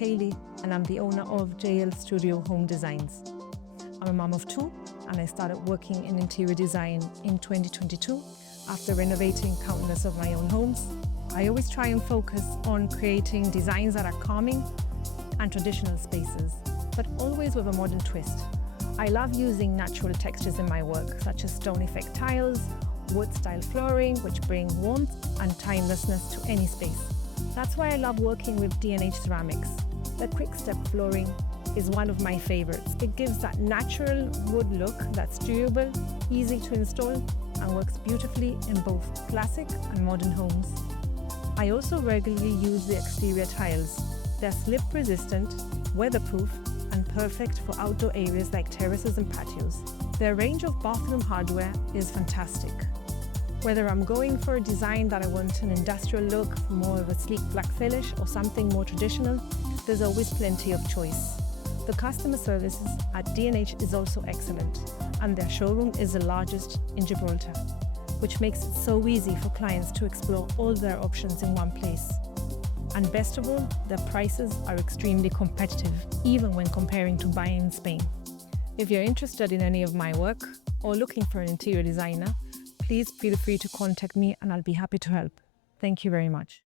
Kayleigh and I'm the owner of JL Studio Home Designs. I'm a mom of two and I started working in interior design in 2022 after renovating countless of my own homes. I always try and focus on creating designs that are calming and traditional spaces, but always with a modern twist. I love using natural textures in my work, such as stone effect tiles, wood-style flooring, which bring warmth and timelessness to any space. That's why I love working with D&H Ceramics. The quick step flooring is one of my favorites. It gives that natural wood look that's durable, easy to install, and works beautifully in both classic and modern homes. I also regularly use the exterior tiles. They're slip resistant, weatherproof, and perfect for outdoor areas like terraces and patios. Their range of bathroom hardware is fantastic. Whether I'm going for a design that I want an industrial look, more of a sleek black finish, or something more traditional, there's always plenty of choice. The customer services at D&H is also excellent, and their showroom is the largest in Gibraltar, which makes it so easy for clients to explore all their options in one place. And best of all, their prices are extremely competitive, even when comparing to buying in Spain. If you're interested in any of my work or looking for an interior designer, please feel free to contact me and I'll be happy to help. Thank you very much.